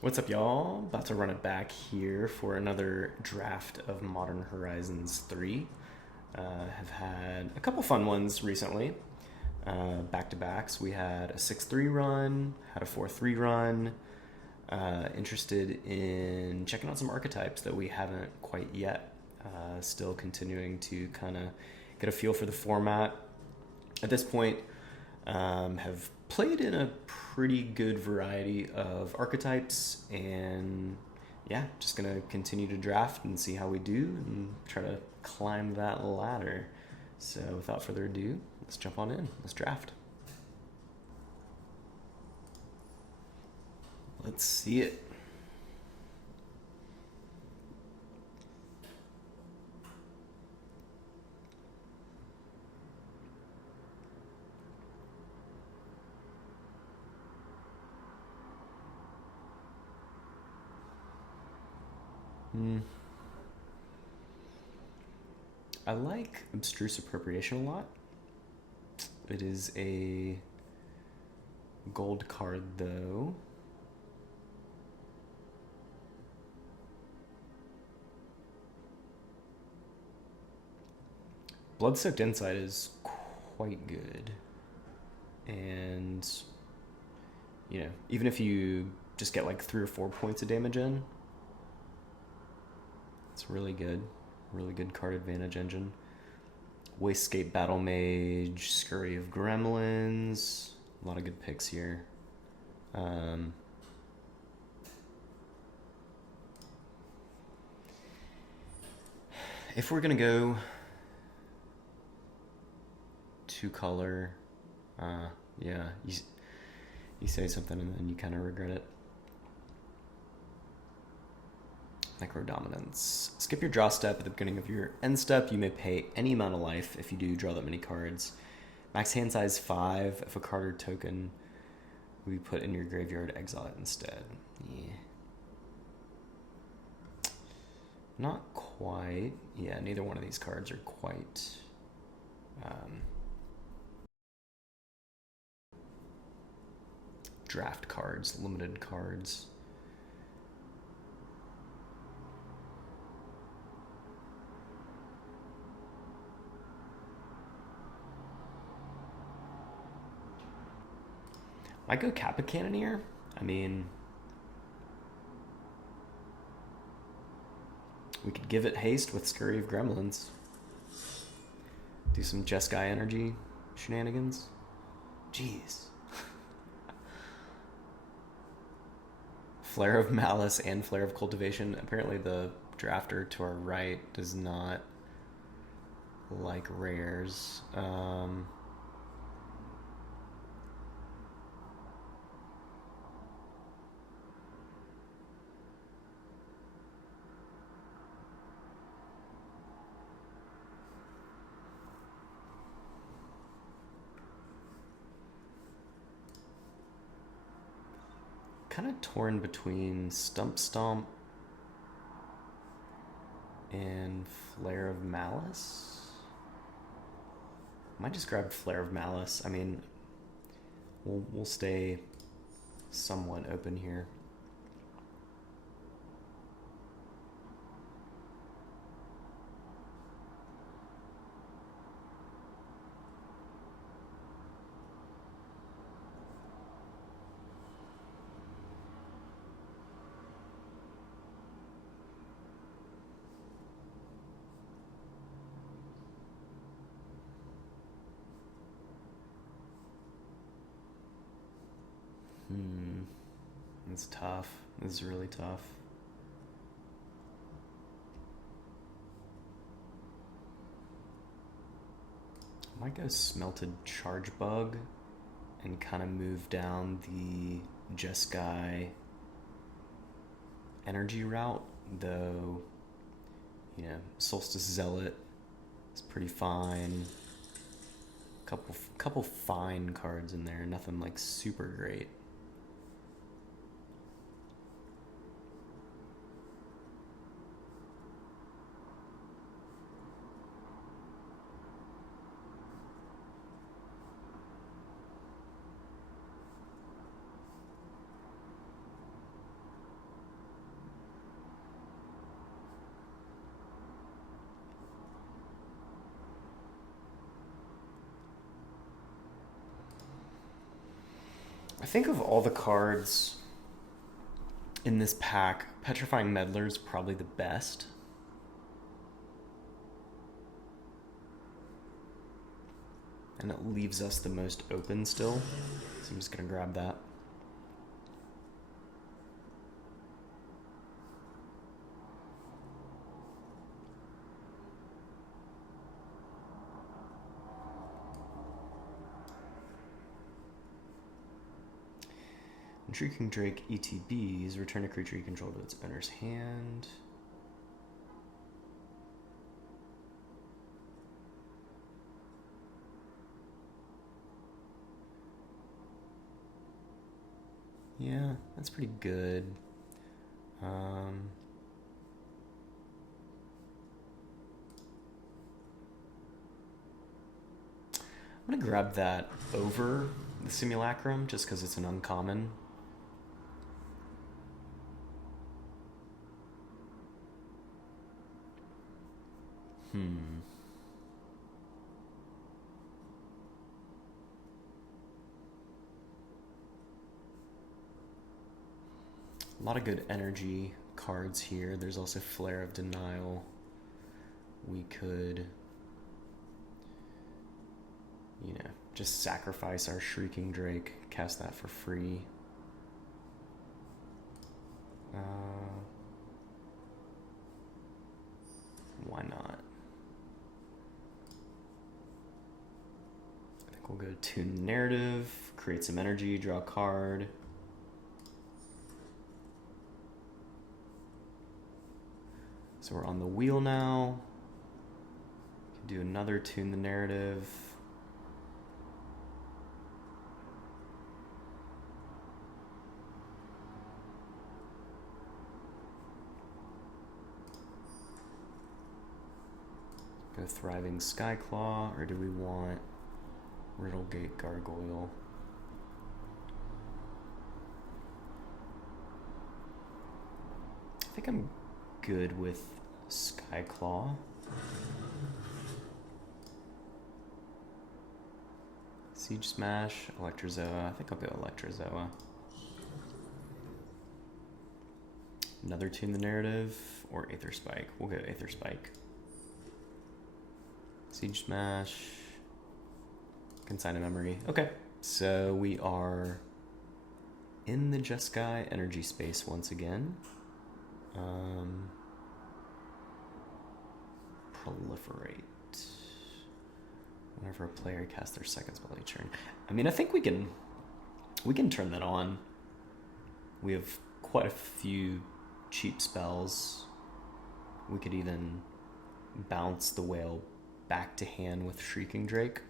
What's up, y'all? About to run it back here for another draft of Modern Horizons 3. Have had a couple fun ones recently. Back to backs. We had a 6-3 run, had a 4-3 run. Interested in checking out some archetypes that we haven't quite yet. Still continuing to kind of get a feel for the format. At this point, have played in a pretty good variety of archetypes, and yeah, just gonna continue to draft and see how we do and try to climb that ladder. So without further ado, let's jump on in. Let's draft. Let's see it. I like Abstruse Appropriation a lot. It is a gold card, though. Blood-Soaked Insight is quite good. And, even if you just get like 3 or 4 points of damage in, it's really good. Really good card advantage engine. Wastegate Battle Mage, Scurry of Gremlins. A lot of good picks here. If we're going to go 2-color, yeah, you say something and then you kind of regret it. Microdominance. Skip your draw step at the beginning of your end step. You may pay any amount of life if you do draw that many cards. Max hand size 5. If a card or token will be put in your graveyard, exile it instead. Yeah. Not quite. Yeah, neither one of these cards are quite... draft cards, limited cards. Might go Kappa Cannoneer. I mean, we could give it haste with Scurry of Gremlins. Do some Jeskai Energy shenanigans. Jeez. Flare of Malice and Flare of Cultivation. Apparently the drafter to our right does not like rares. Kind of torn between Stump Stomp and Flare of Malice. Might just grab Flare of Malice. I mean, we'll stay somewhat open here. It's tough. This is really tough. I might go Smelted Charge Bug and kind of move down the Jeskai energy route, though, Solstice Zealot is pretty fine. Couple fine cards in there, nothing like super great. think of all the cards in this pack, Petrifying Meddler is probably the best. And it leaves us the most open still. So I'm just going to grab that. When Shrieking Drake ETBs, return a creature you control to its owner's hand. Yeah, that's pretty good. I'm gonna grab that over the Simulacrum just because it's an uncommon. A lot of good energy cards here. There's also Flare of Denial. We could, you know, just sacrifice our Shrieking Drake, cast that for free. Why not? I think we'll go Tune the Narrative, create some energy, draw a card. So we're on the wheel now. Can do another Tune the Narrative. Go Thriving Skyclaw, or do we want Riddlegate Gargoyle? I think I'm good with Skyclaw. Siege Smash, Electrozoa. I think I'll go Electrozoa. Another Tune the Narrative, or Aether Spike. We'll go Aether Spike. Siege Smash. Consign a Memory. Okay, so we are in the Jeskai energy space once again. Proliferate. Whenever a player casts their second spell each turn. I mean, I think we can turn that on. We have quite a few cheap spells. We could even bounce the whale back to hand with Shrieking Drake.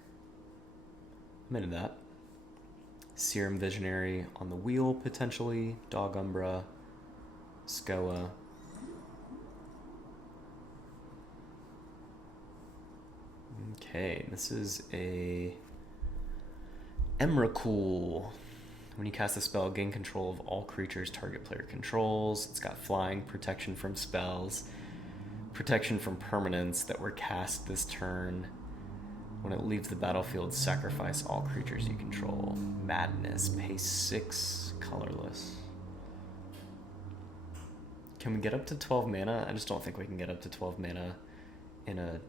I'm into that. Serum Visionary on the wheel, potentially. Dog Umbra. Skoa. Okay, this is a Emrakul. When you cast a spell, gain control of all creatures target player controls. It's got flying, protection from spells, protection from permanents that were cast this turn. When it leaves the battlefield, sacrifice all creatures you control. Madness, pay 6, colorless. Can we get up to 12 mana? I just don't think we can get up to 12 mana in a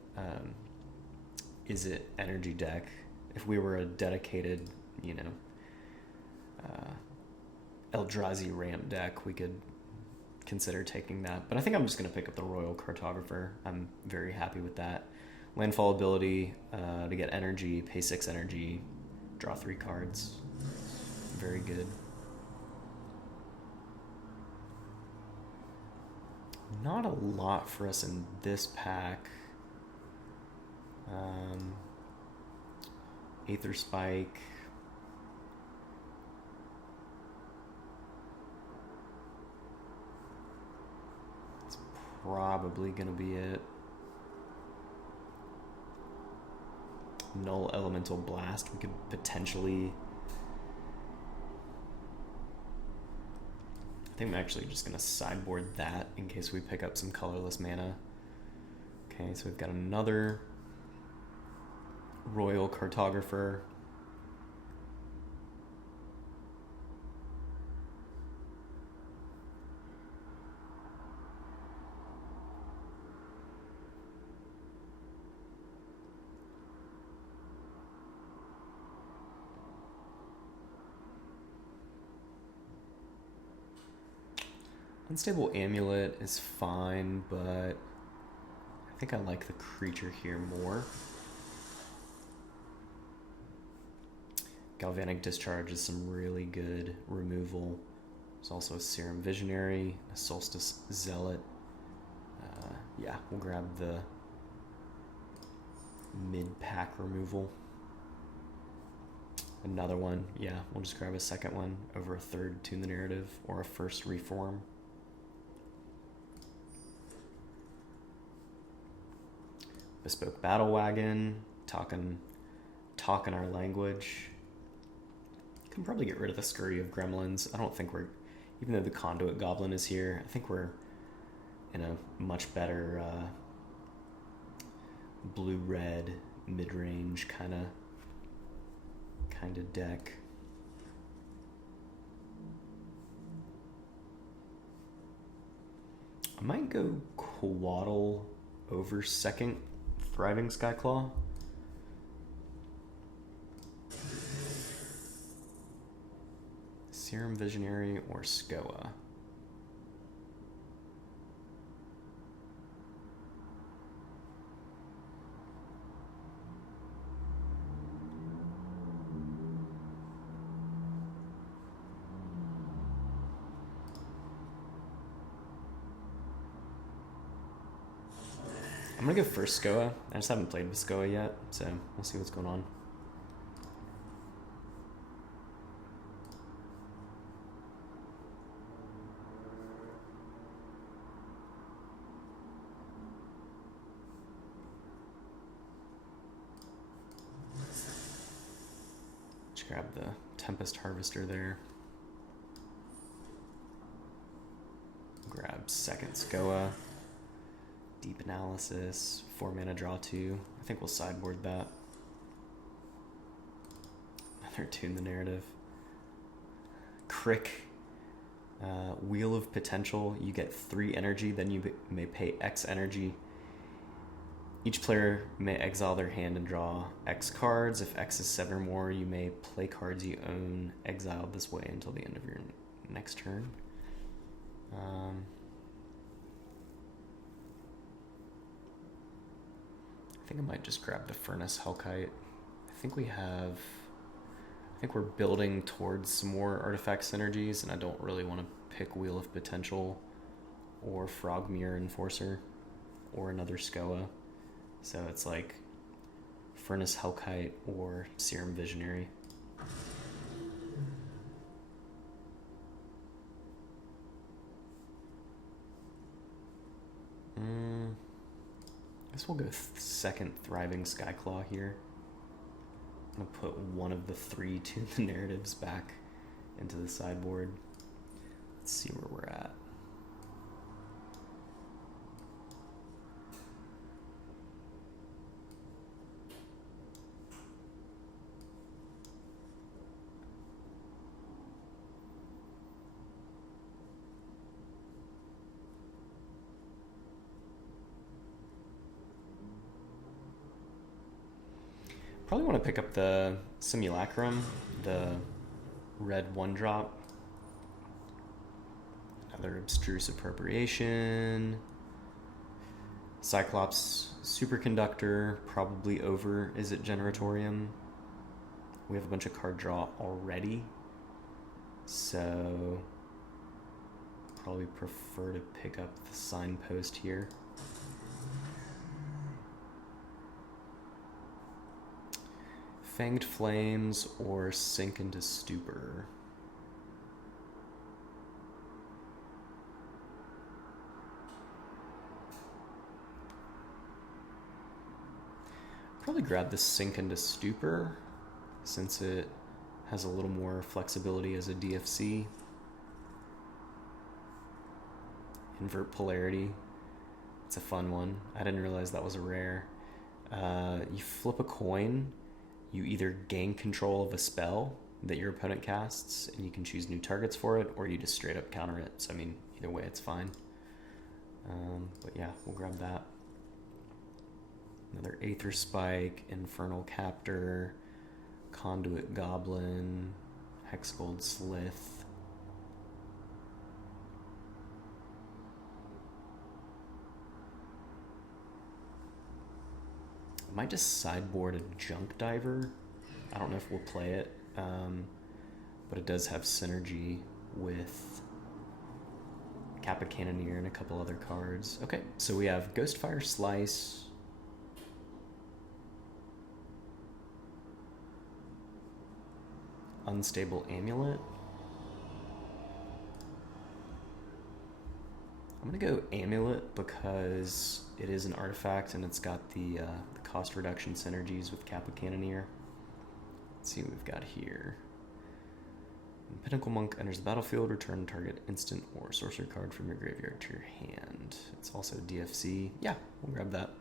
Izzet Energy deck. If we were a dedicated, you know, Eldrazi ramp deck, we could consider taking that. But I think I'm just going to pick up the Royal Cartographer. I'm very happy with that. Landfall ability to get energy, pay 6 energy, draw 3 cards. Very good. Not a lot for us in this pack. Aether Spike. It's probably gonna be it. Null Elemental Blast. We could potentially... I think I'm actually just gonna sideboard that in case we pick up some colorless mana. Okay, so we've got another Royal Cartographer. Unstable Amulet is fine, but I think I like the creature here more. Galvanic Discharge is some really good removal. There's also a Serum Visionary, a Solstice Zealot. Yeah, we'll grab the mid-pack removal. Another one, yeah, we'll just grab a second one over a third Tune the Narrative or a first Reform. Bespoke Battle Wagon, talking our language. Can probably get rid of the Scurry of Gremlins. I don't think we're, even though the Conduit Goblin is here, I think we're in a much better blue-red mid-range kind of deck. I might go Coatl over second Thriving Skyclaw. Serum Visionary or Skoa. I'm gonna go first Skoa. I just haven't played with Skoa yet, so we'll see what's going on. Just grab the Tempest Harvester there. Grab second Skoa. Deep Analysis, 4 mana draw 2. I think we'll sideboard that. Another Tune the Narrative. Crick, Wheel of Potential. You get 3 energy, then you may pay X energy. Each player may exile their hand and draw X cards. If X is 7 or more, you may play cards you own exiled this way until the end of your next turn. I think I might just grab the Furnace Hellkite. I think we're building towards some more artifact synergies, and I don't really want to pick Wheel of Potential or Frogmere Enforcer or another Skoa. So it's like Furnace Hellkite or Serum Visionary. I guess we'll go second Thriving Skyclaw here. I'm gonna put one of the 3 Tune the Narratives back into the sideboard. Let's see where we're at. Probably want to pick up the Simulacrum, the red 1-drop. Another Abstruse Appropriation. Cyclops Superconductor, probably over Izzet Generatorium. We have a bunch of card draw already, so probably prefer to pick up the Signpost here. Fanged Flames or Sink into Stupor. Probably grab the Sink into Stupor since it has a little more flexibility as a DFC. Invert Polarity. It's a fun one. I didn't realize that was a rare. You flip a coin. You either gain control of a spell that your opponent casts, and you can choose new targets for it, or you just straight up counter it. So, I mean, either way, it's fine. But yeah, we'll grab that. Another Aether Spike, Infernal Captor, Conduit Goblin, Hexgold Slith. might just sideboard a Junk Diver. I don't know if we'll play it, but it does have synergy with Kappa Cannoneer and a couple other cards. Okay, so we have Ghostfire Slice, Unstable Amulet. I'm gonna go Amulet because it is an artifact and it's got the cost reduction synergies with Kappa Cannoneer. Let's see what we've got here. When Pinnacle Monk enters the battlefield, return target instant or sorcery card from your graveyard to your hand. It's also DFC. Yeah, we'll grab that.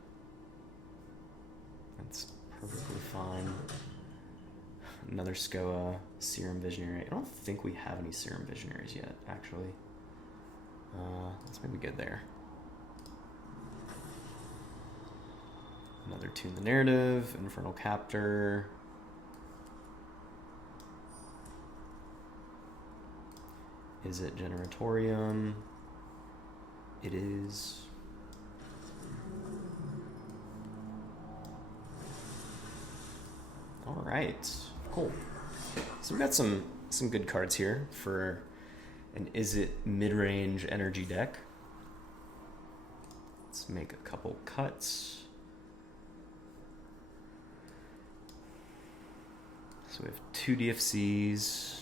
That's perfectly fine. Another Skoa, Serum Visionary. I don't think we have any Serum Visionaries yet, actually. That's maybe good there. Another Tune the Narrative, Infernal Captor. Izzet Generatorium. It is. All right, cool. So we've got some good cards here for an Izzet mid-range energy deck. Let's make a couple cuts. So we have 2 DFCs.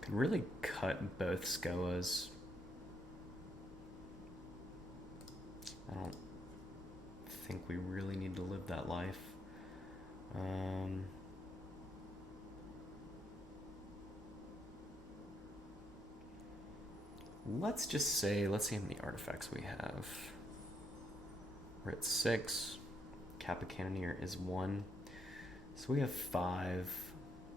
Can really cut both Skoas. I don't think we really need to live that life. Let's just say, let's see how many artifacts we have. We're at 6. Kappa Cannoneer is 1. So we have 5.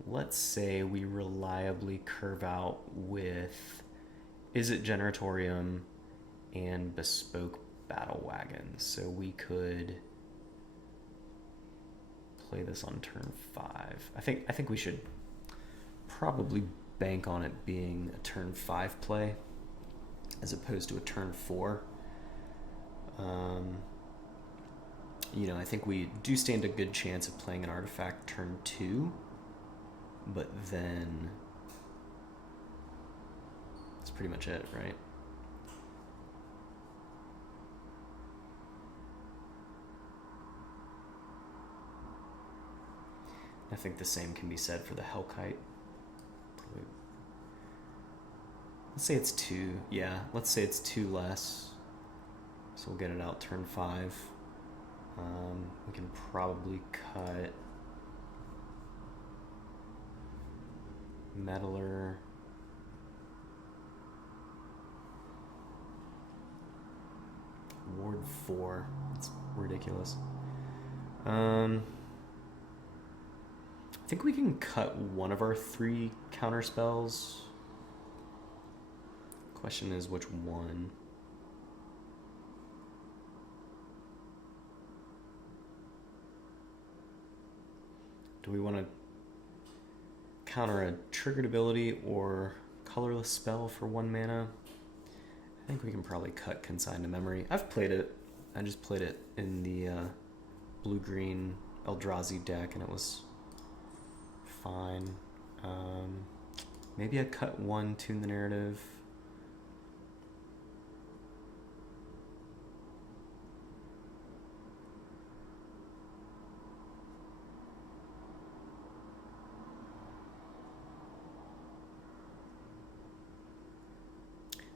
Let's say we reliably curve out with Izzet Generatorium and Bespoke Battle Wagon. So we could play this on turn 5. I think we should probably bank on it being a turn 5 play as opposed to a turn 4. You know, I think we do stand a good chance of playing an artifact turn 2. But then that's pretty much it, right? I think the same can be said for the Hellkite. Let's say it's 2. Yeah, let's say it's 2 less. So we'll get it out turn 5. We can probably cut Meddler. Ward 4. That's ridiculous. I think we can cut one of our 3 counter spells. Question is which one. Do we want to counter a triggered ability or colorless spell for 1 mana? I think we can probably cut Consign to Memory. I've played it. I just played it in the blue-green Eldrazi deck and it was fine. Maybe I cut 1, Tune the Narrative.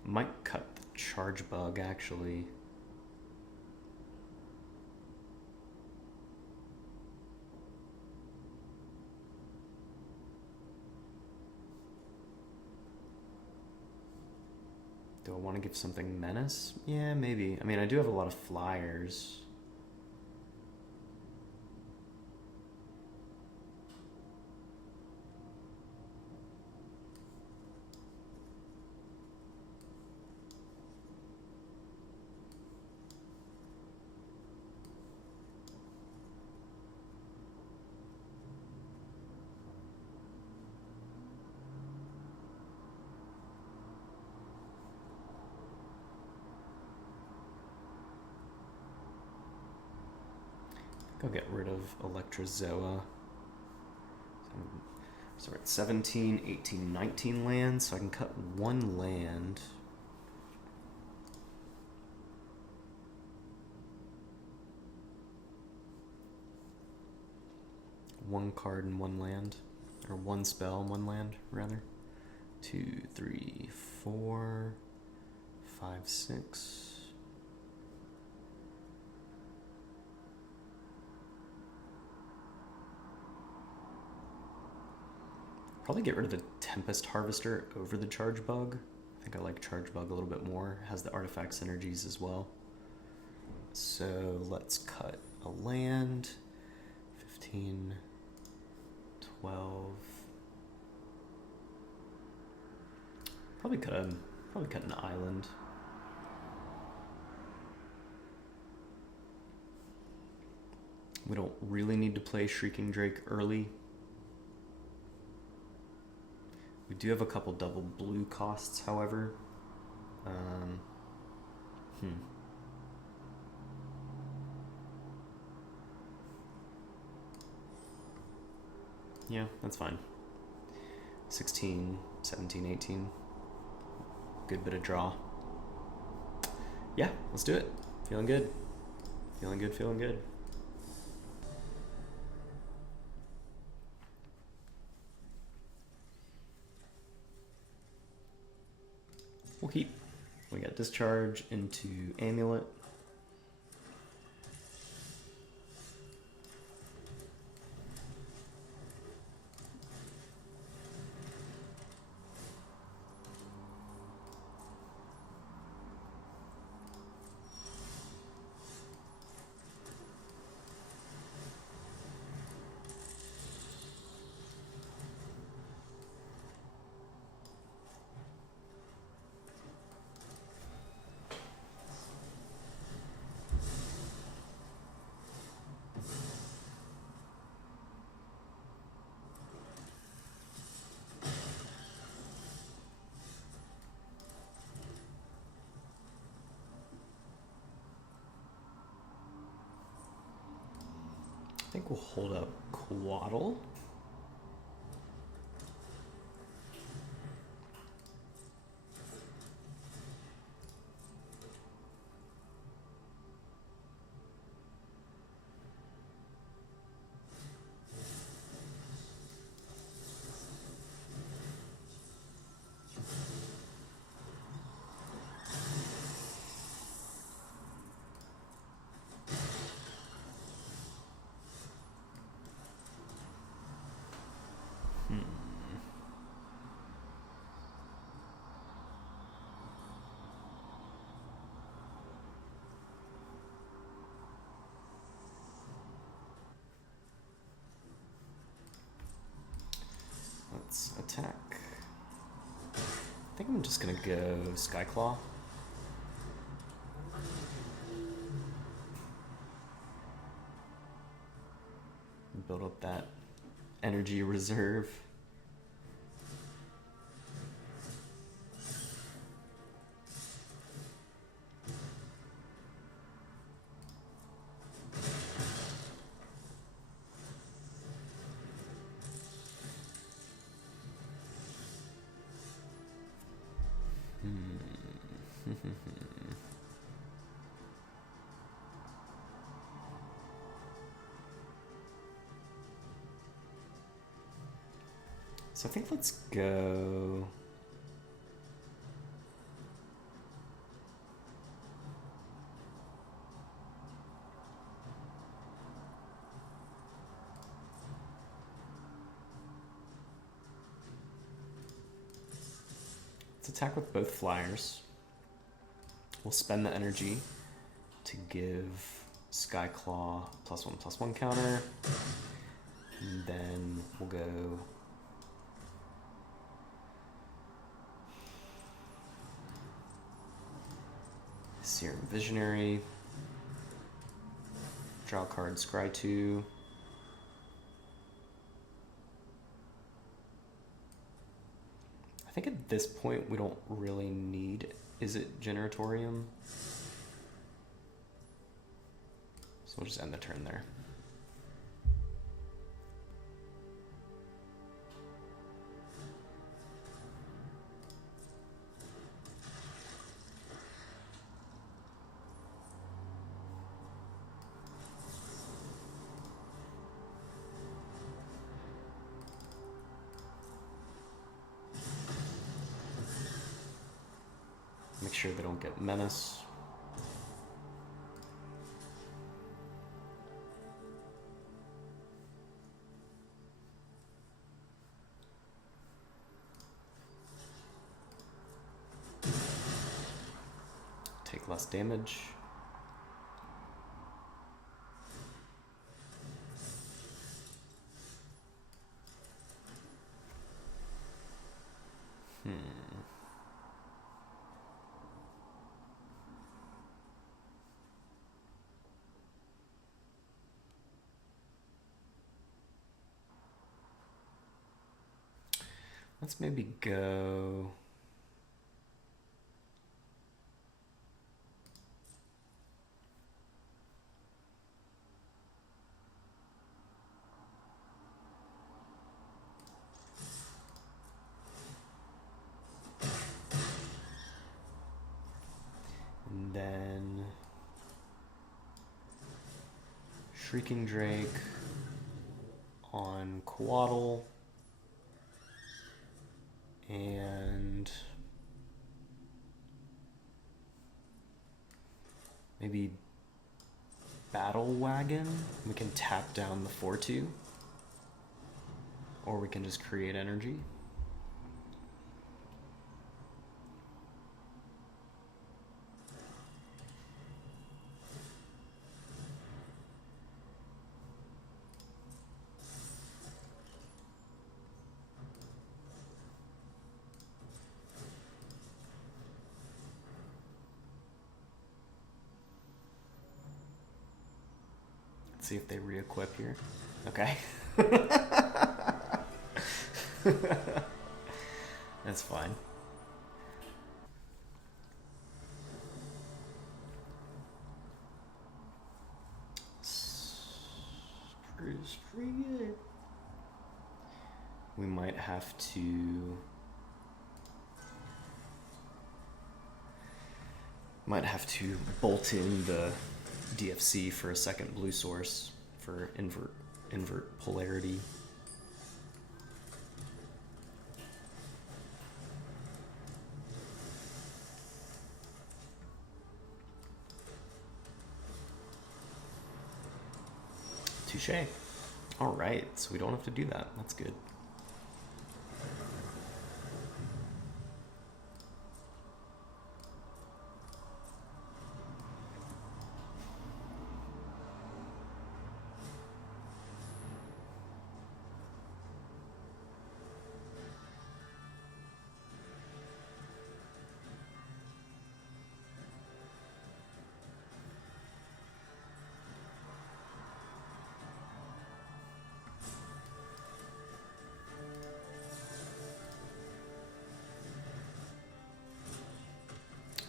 Might cut the Charge Bug, actually. I want to give something menace? Yeah, maybe. I mean, I do have a lot of flyers. I'll get rid of Electrozoa. So we're at 17, 18, 19 lands, so I can cut one land. One card and one land. Or one spell and one land, rather. 2, 3, 4, 5, 6. Probably get rid of the Tempest Harvester over the Charge Bug. I think I like Charge Bug a little bit more. It has the artifact synergies as well. So let's cut a land. 15, 12. Probably cut an island. We don't really need to play Shrieking Drake early. We do have a couple double blue costs, however. Yeah, that's fine. 16, 17, 18. Good bit of draw. Yeah, let's do it. Feeling good. Feeling good, feeling good. We'll keep. We got Discharge into Amulet. I think we'll hold up Quaddle. Let's attack. I think I'm just gonna go Skyclaw. Build up that energy reserve. So I think let's go. Let's attack with both flyers. we'll spend the energy to give Skyclaw +1/+1 counter. And then we'll go Serum Visionary, draw a card, scry 2. I think at this point we don't really need Izzet Generatorium. So we'll just end the turn there. Make sure they don't get Menace. Take less damage. Let's maybe go and then Shrieking Drake on Coatl. And maybe Battle Wagon. We can tap down the 4/2, or we can just create energy. See if they re-equip here. Okay. That's fine. It's pretty good. We might have to bolt in the DFC for a second blue source for invert polarity. Touché. All right, so we don't have to do that. That's good.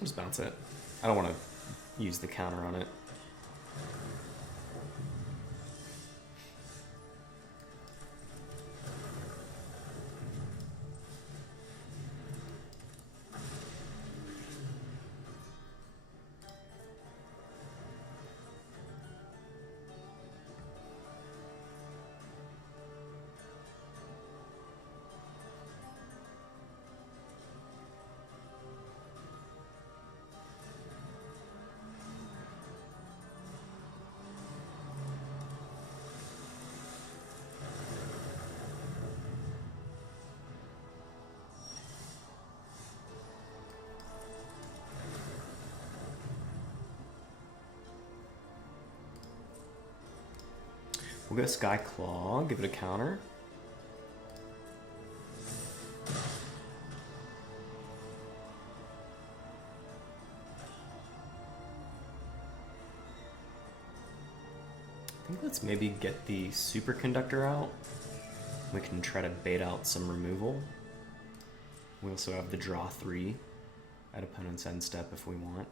Just bounce it. I don't want to use the counter on it. We'll go Sky Claw, give it a counter. I think let's maybe get the Superconductor out. We can try to bait out some removal. We also have the draw 3 at opponent's end step if we want.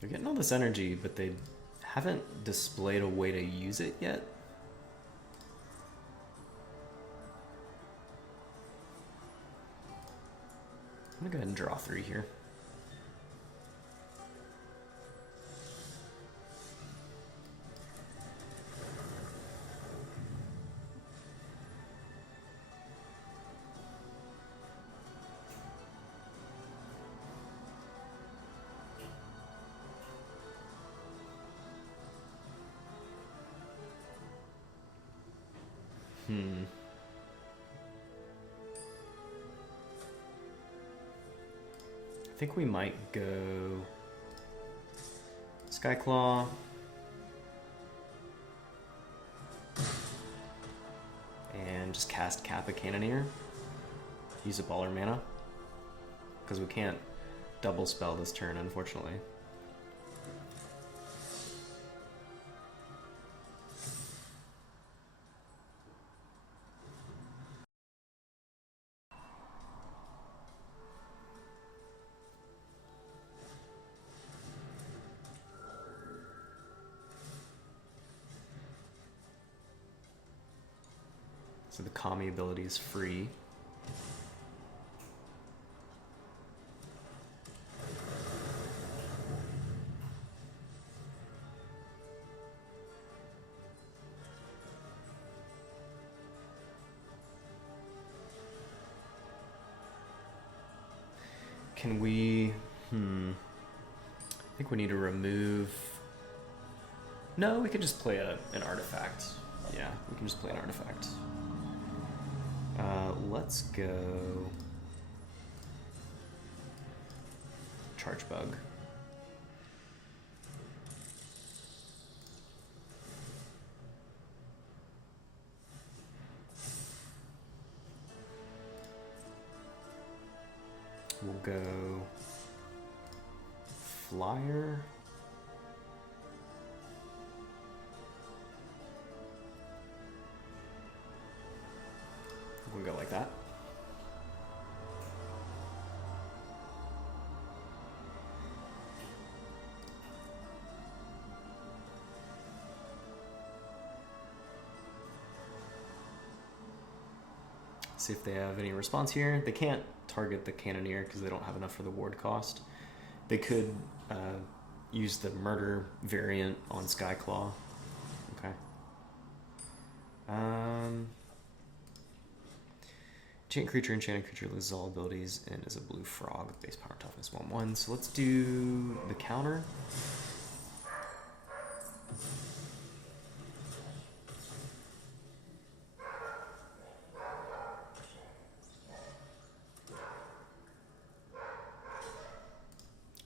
They're getting all this energy, but they haven't displayed a way to use it yet. I'm gonna go ahead and draw 3 here. I think we might go Skyclaw. And just cast Kappa Cannoneer. Use up all our mana. Because we can't double spell this turn, unfortunately. So the Kami ability is free. Can we... I think we need to remove... No, we could just play an artifact. Yeah, we can just play an artifact. Let's go... Charge Bug. We'll go... Flyer. We'll go like that. See if they have any response here. They can't target the Cannoneer because they don't have enough for the ward cost. They could use the Murder variant on Skyclaw. Okay. Enchanted creature loses all abilities and is a blue frog with base power toughness 1/1. So let's do the counter.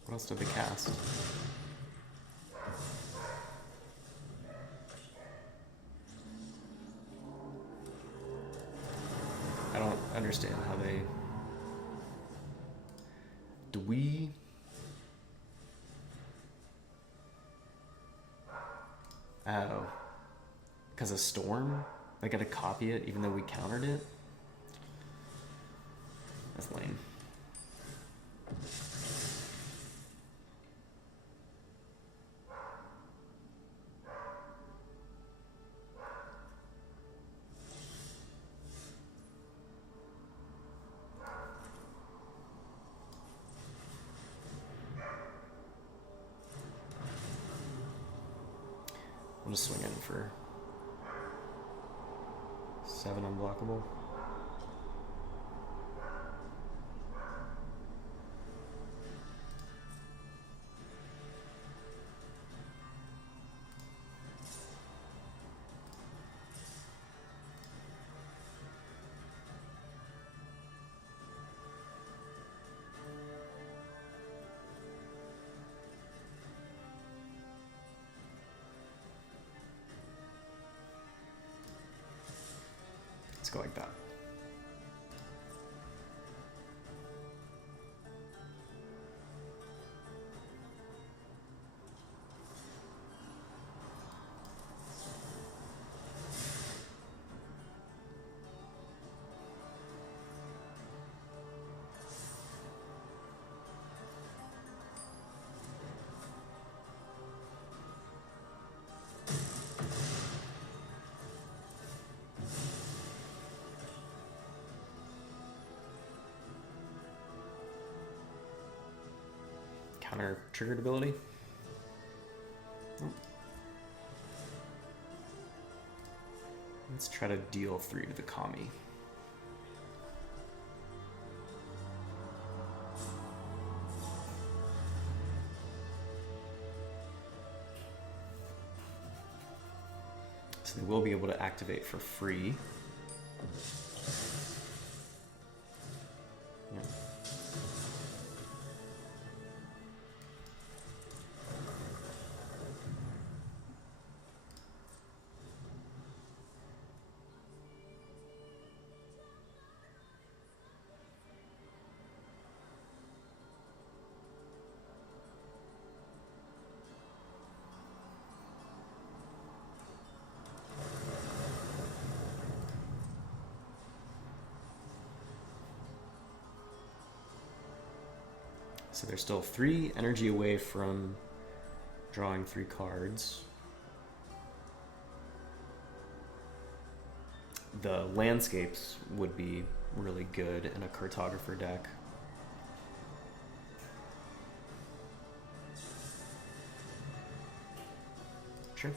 What else did they cast? I don't understand how they... Do we... Oh. Because of Storm? They gotta copy it even though we countered it? That's lame. We'll just swing in for 7 unblockable. Let's go like that. Counter triggered ability. Let's try to deal 3 to the Kami. So they will be able to activate for free. Yeah. So they're still 3 energy away from drawing 3 cards. The landscapes would be really good in a cartographer deck. Sure.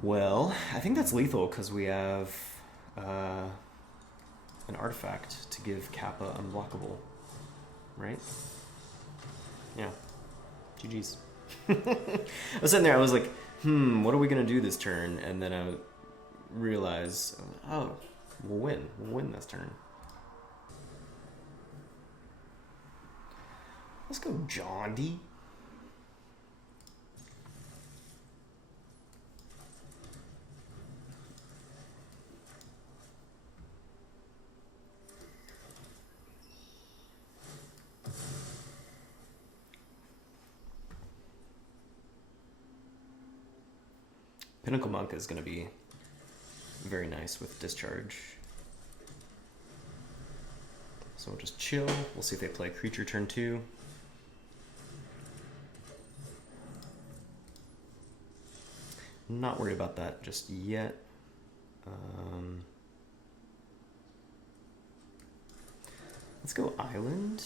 Well, I think that's lethal because we have an artifact to give Kappa unblockable, right? Yeah. GG's. I was sitting there, I was like, what are we going to do this turn? And then I realized, oh, we'll win. We'll win this turn. Let's go, John D. Pinnacle Monk is going to be very nice with Discharge. So we'll just chill. We'll see if they play creature turn 2. Not worried about that just yet. Let's go Island,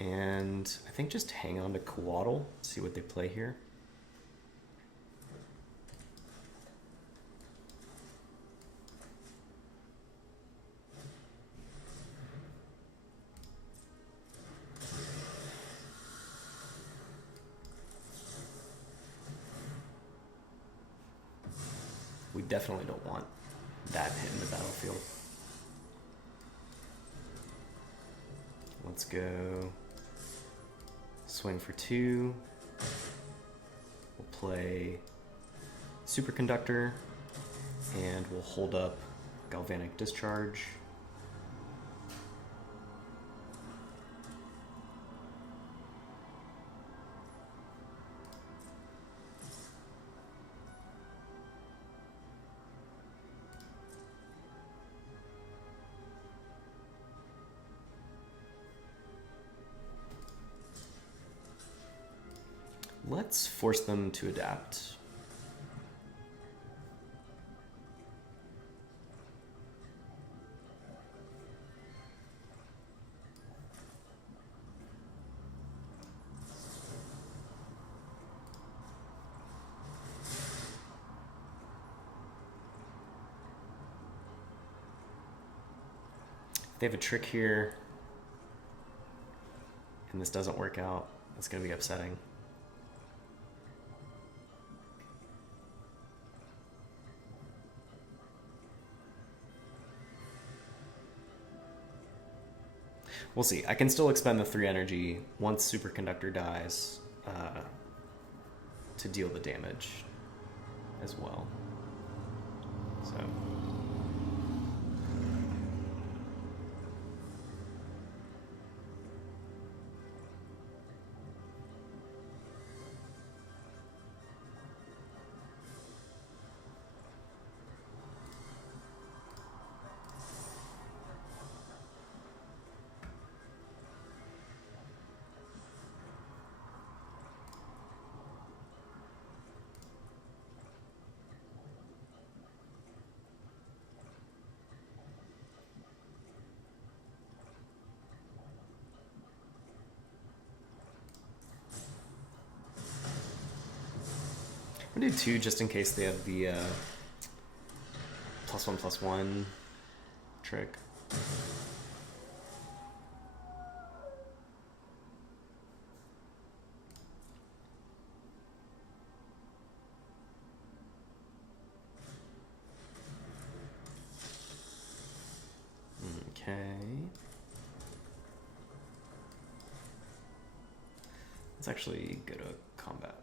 and I think just hang on to Coatl, see what they play here. We definitely don't want that hitting the battlefield. Let's go swing for 2. We'll play Superconductor, and we'll hold up Galvanic Discharge. Let's force them to adapt. If they have a trick here and this doesn't work out, that's going to be upsetting. We'll see. I can still expend the 3 energy once Superconductor dies to deal the damage as well. So. I'm gonna do 2 just in case they have the +1/+1 trick. Okay. Let's actually go to combat.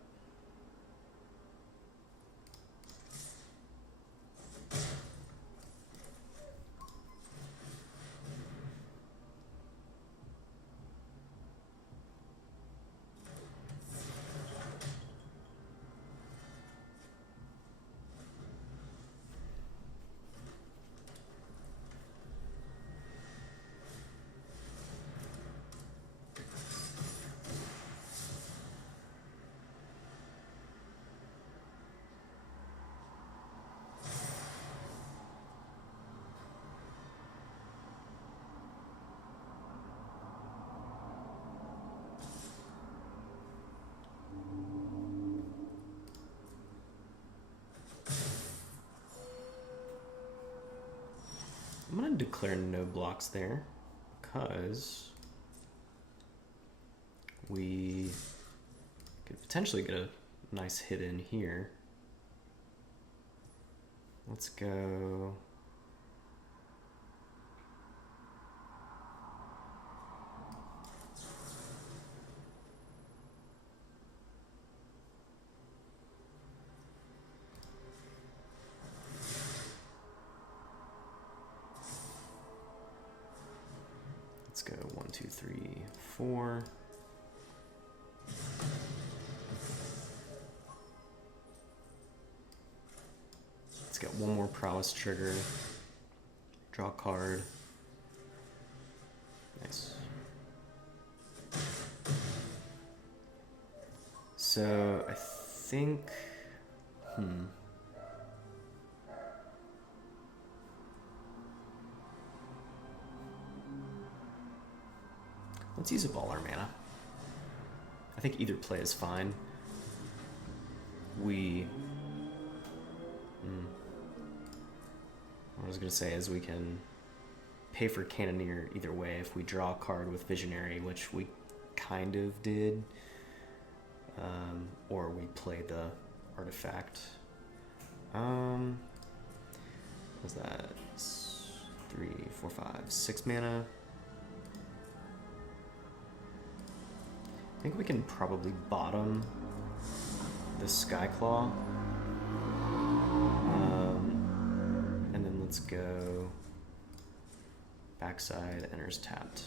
I'm going to declare no blocks there because we could potentially get a nice hit in here. Let's go. Let's go 1, 2, 3, 4. Let's get one more prowess trigger. Draw a card. Nice. So I think, let's use up all our mana. I think either play is fine. What I was going to say is we can pay for Cannoneer either way if we draw a card with Visionary, which we kind of did, or we play the artifact. What's that? 3, 4, 5, 6 mana. I think we can probably bottom the Skyclaw. And then let's go backside, enters tapped.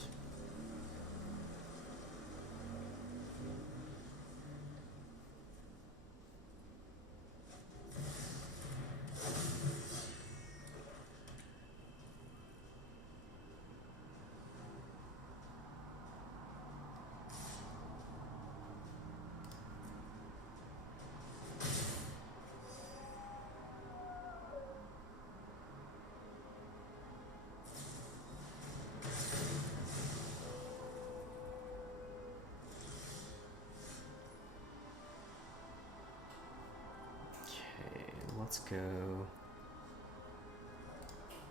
Let's go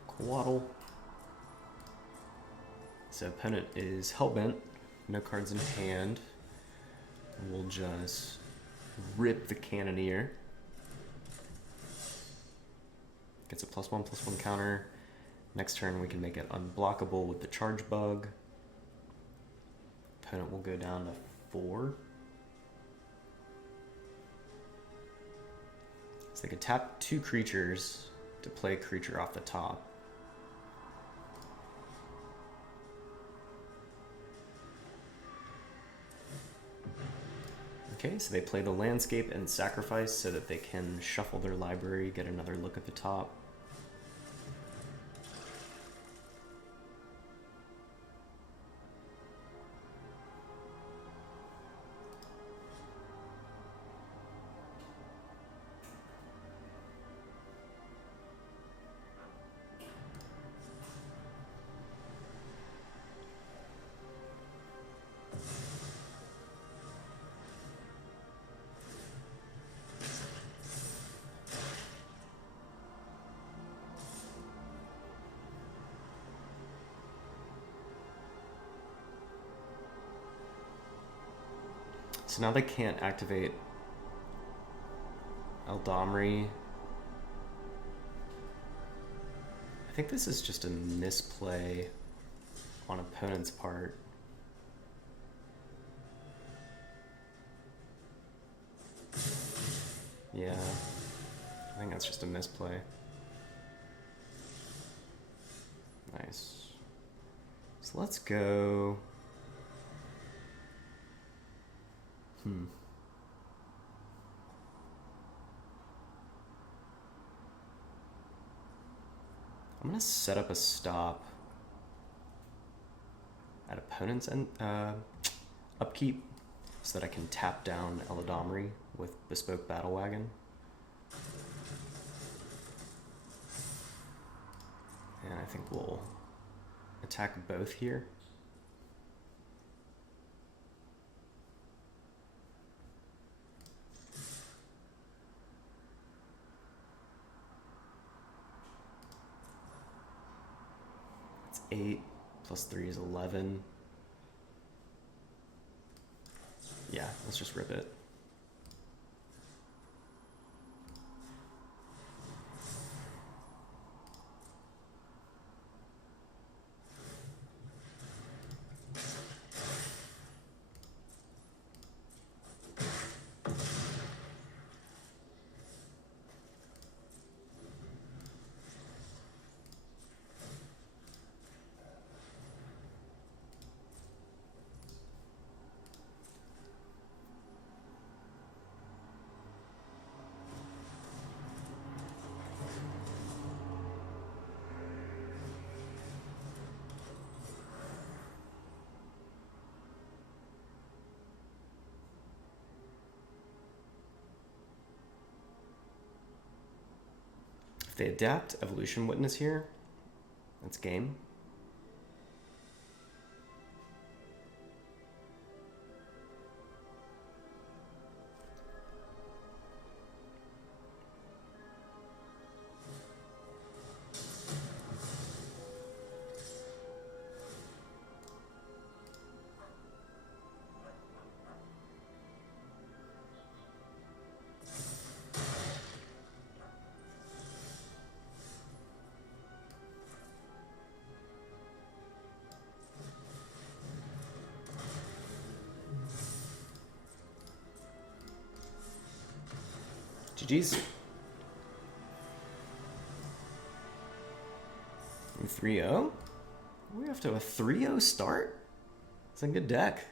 Quaddle. So opponent is hellbent, no cards in hand. We'll just rip the Cannoneer. Gets a +1/+1 counter. Next turn we can make it unblockable with the charge bug. Opponent will go down to 4. So they could tap 2 creatures to play a creature off the top. Okay, so they play the landscape and sacrifice so that they can shuffle their library, get another look at the top. So now they can't activate Eldamri. I think this is just a misplay on opponent's part. Yeah, I think that's just a misplay. Nice. So let's go. I'm gonna set up a stop at opponent's upkeep so that I can tap down Eldamri with Bespoke Battle Wagon. And I think we'll attack both here. It's 8 plus 3 is 11. Yeah, let's just rip it. If they adapt Evolution Witness here, that's game. GG's. 3-0? We have to a 3-0 start? It's a good deck.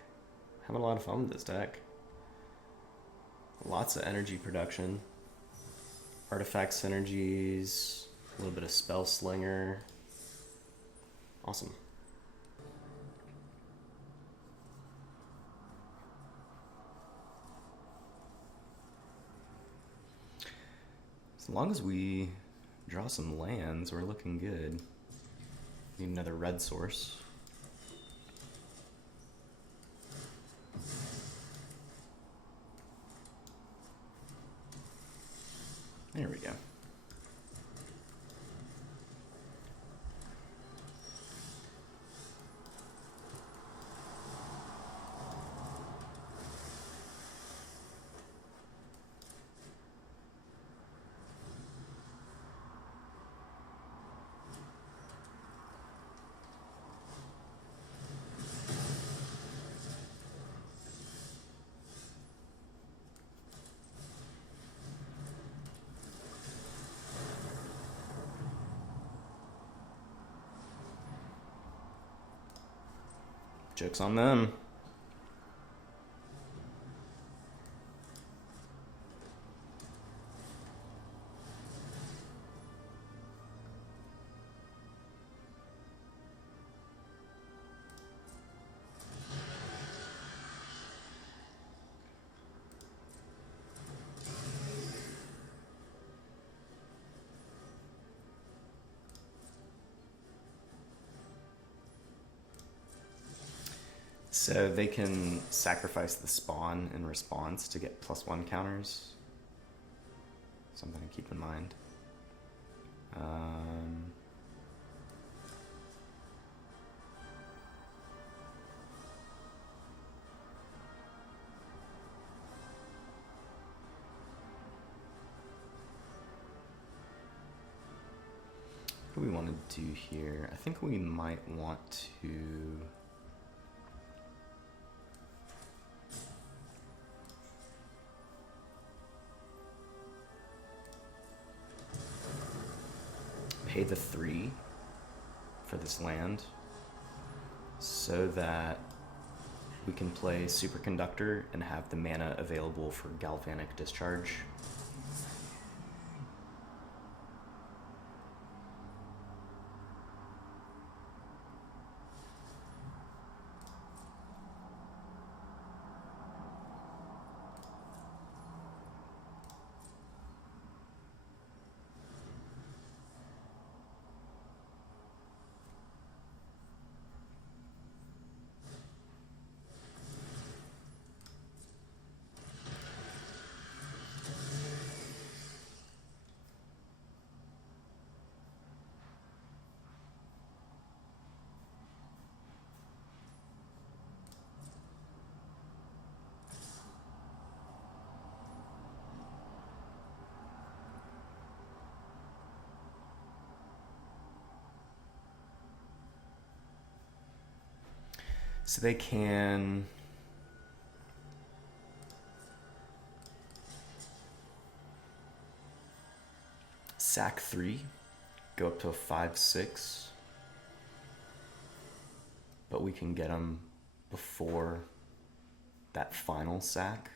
Having a lot of fun with this deck. Lots of energy production. Artifact synergies. A little bit of Spell Slinger. Awesome. As long as we draw some lands, we're looking good. Need another red source. There we go. Joke's on them. So they can sacrifice the spawn in response to get +1 counters. Something to keep in mind. What do we want to do here? I think we might want to pay the 3 for this land so that we can play Superconductor and have the mana available for Galvanic Discharge. So they can sack 3, go up to a 5/6, but we can get them before that final sack.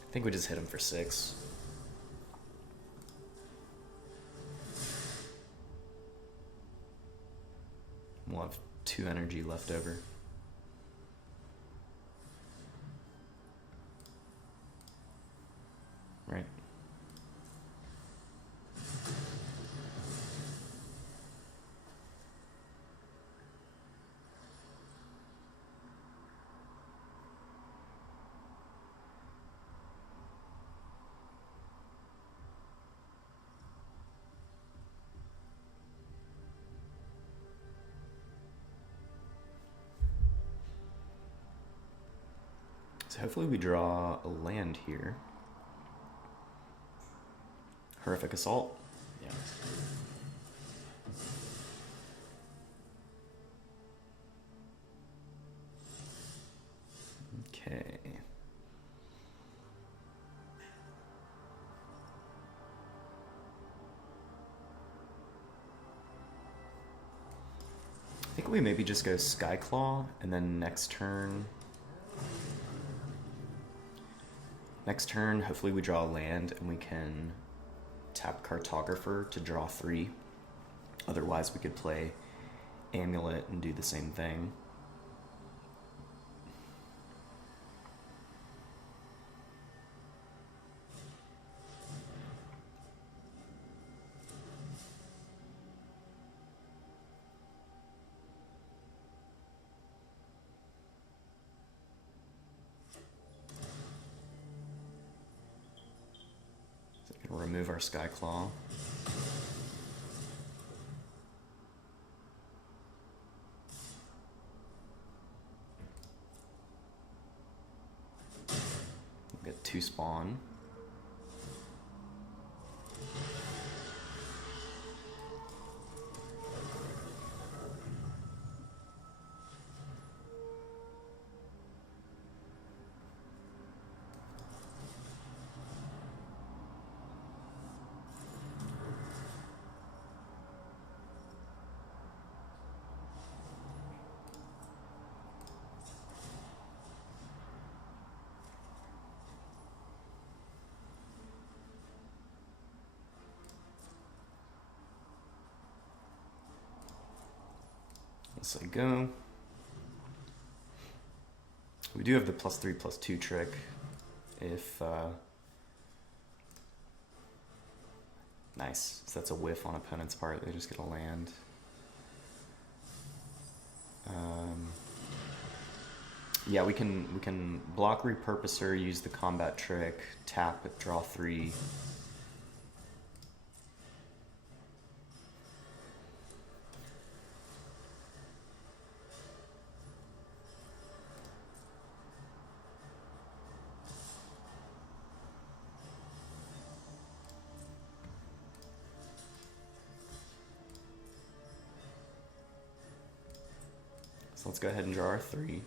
I think we just hit him for 6. We'll have 2 energy left over. Right. So hopefully we draw a land here. Horrific Assault. Yeah. Okay. I think we maybe just go Skyclaw and then next turn, hopefully we draw a land and we can tap Cartographer to draw 3. Otherwise, we could play Amulet and do the same thing. Remove our Skyclaw. 2 spawn. Let's let go. We do have the +3/+2 trick. If nice, so that's a whiff on opponent's part. They just get a land. Yeah, we can block Repurposer, use the combat trick, tap, draw 3. So let's go ahead and draw our 3.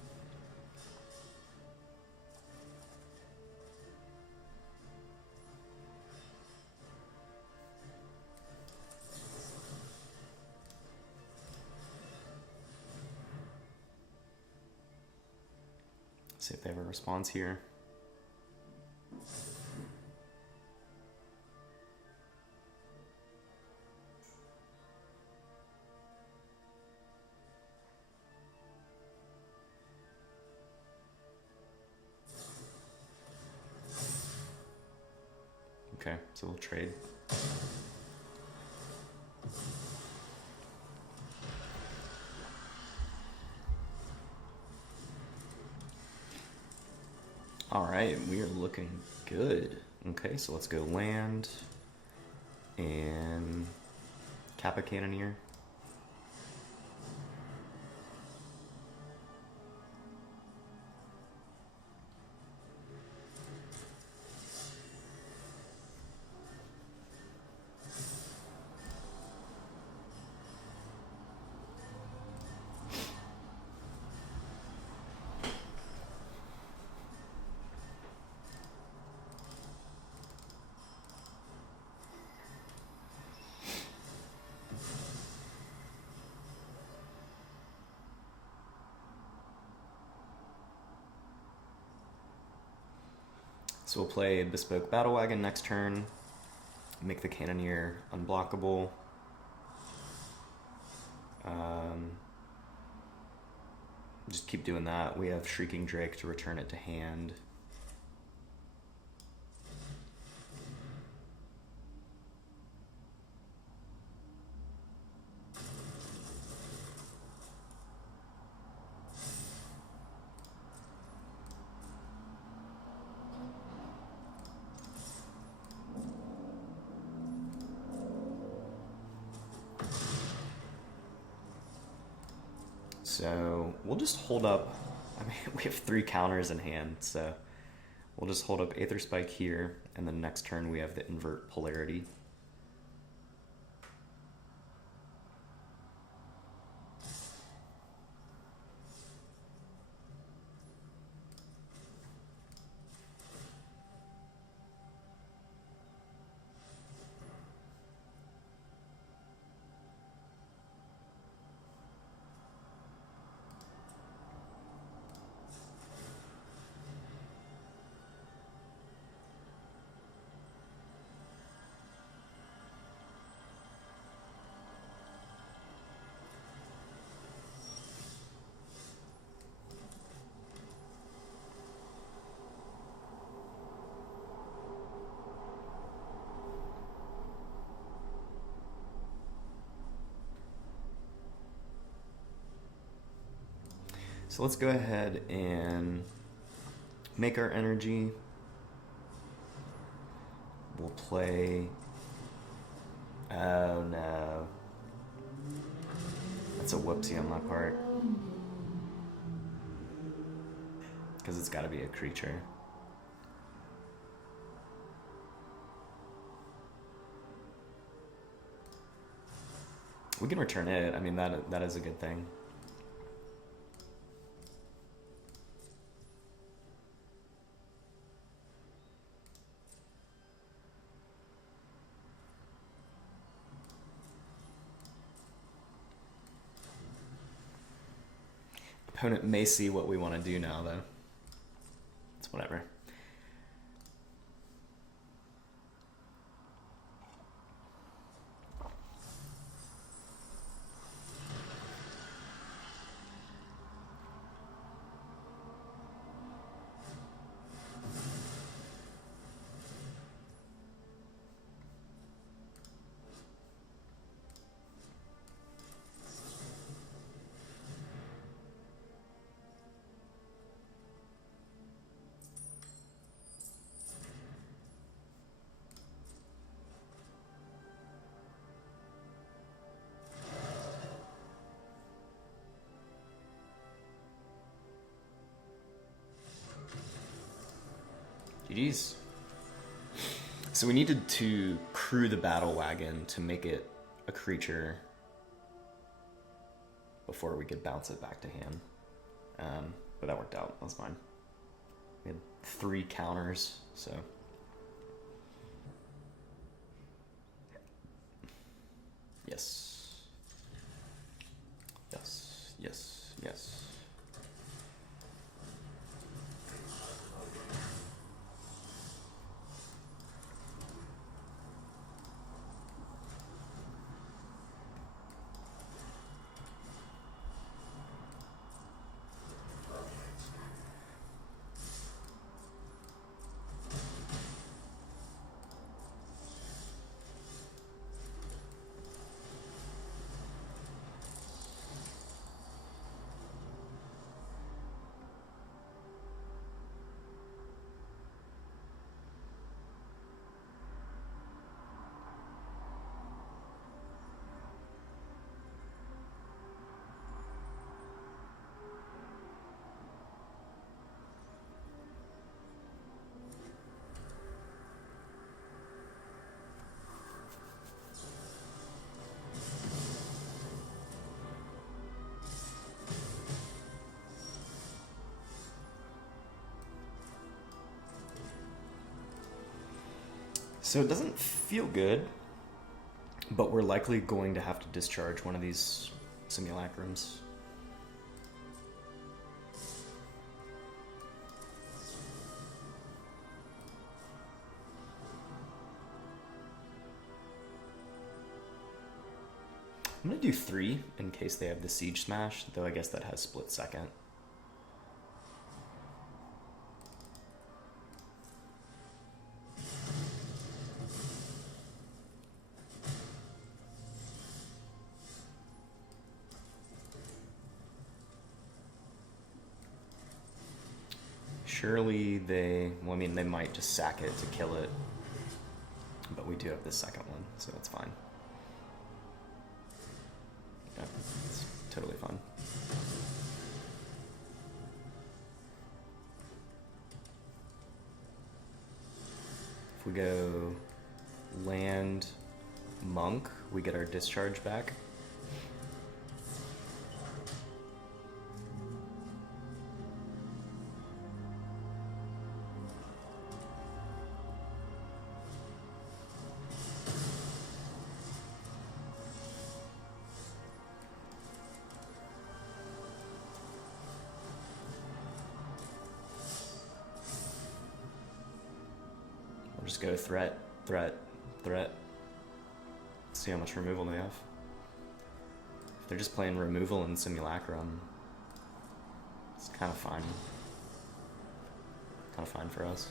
See if they have a response here. Okay, so we'll trade. All right, we are looking good. Okay, so let's go land and Kappa Cannoneer. So we'll play Bespoke Battle Wagon next turn, make the Cannoneer unblockable. Just keep doing that. We have Shrieking Drake to return it to hand. So we'll just hold up, I mean, we have 3 counters in hand, so we'll just hold up Aether Spike here, and then next turn we have the Invert Polarity. So let's go ahead and make our energy. We'll play, oh no. That's a whoopsie on my part. Because it's gotta be a creature. We can return it. I mean, that is a good thing. Opponent may see what we want to do now, though. It's whatever. GG's. So we needed to crew the battle wagon to make it a creature before we could bounce it back to hand. But that worked out. That was fine. We had 3 counters, so. Yes. Yes. Yes. Yes. So it doesn't feel good, but we're likely going to have to discharge one of these simulacrums. I'm going to do 3 in case they have the Siege Smash, though I guess that has split second. Surely they, well, I mean, they might just sack it to kill it, but we do have this second one, so it's fine. Yeah, it's totally fine. If we go land monk, we get our discharge back. We'll just go threat, threat, threat. See how much removal they have. If they're just playing removal and simulacrum, it's kind of fine. Kind of fine for us.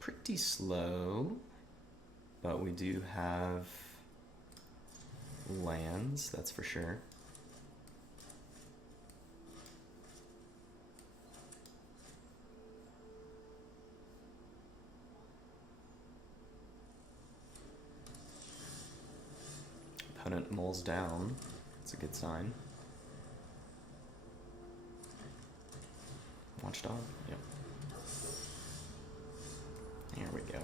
Pretty slow, but we do have lands, that's for sure. Opponent mulls down, that's a good sign. watchdog. Yep. There we go.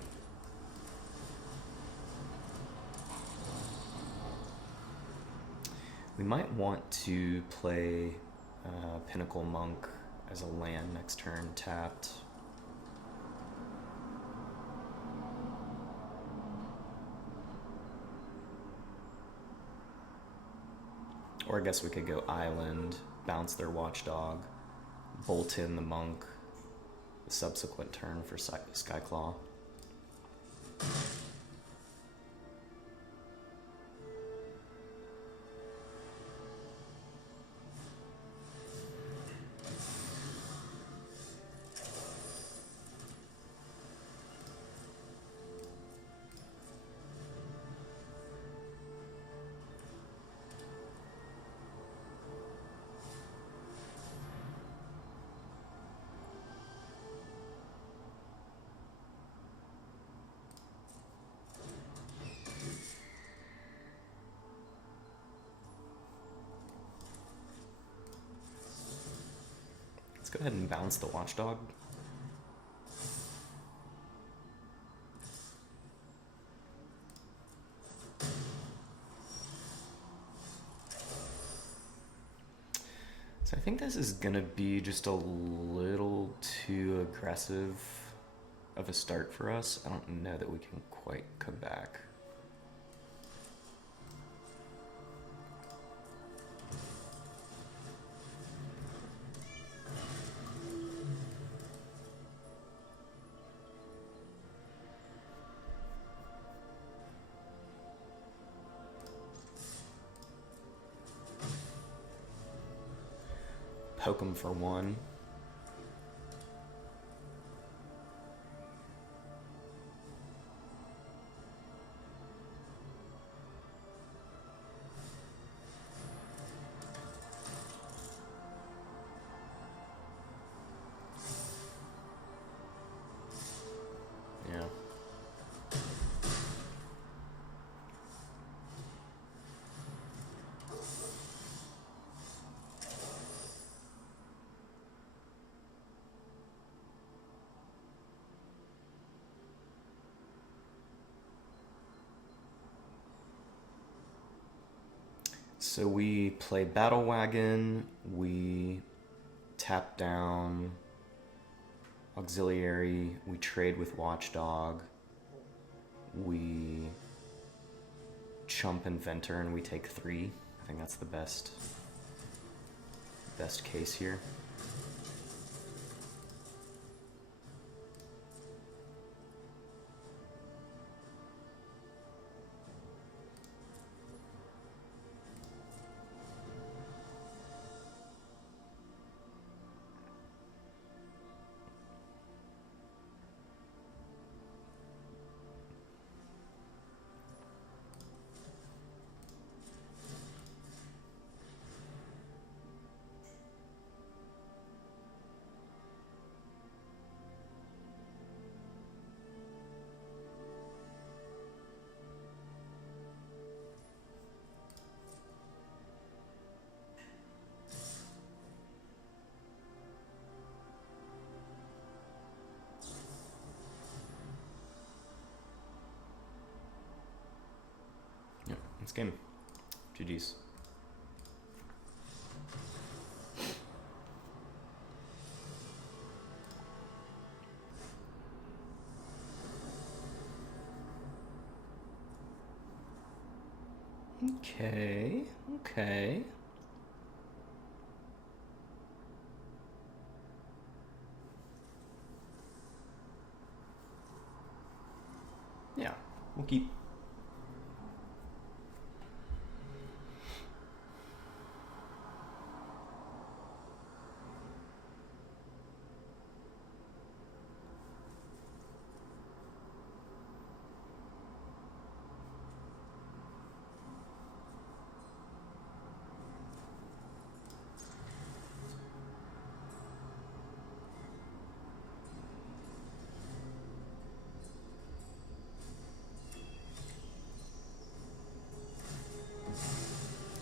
We might want to play Pinnacle Monk as a land next turn, tapped. Or I guess we could go island, bounce their watchdog, bolt in the monk, the subsequent turn for Skyclaw. Let's go ahead and bounce the watchdog. So I think this is gonna be just a little too aggressive of a start for us. I don't know that we can quite come back. Poke him for one. Yeah. So we play Battle Wagon, we tap down Auxiliary, we trade with Watchdog, we chump Inventor and we take 3. I think that's the best case here. Yep, it's game. GG's. Okay, okay. Yeah, we'll keep.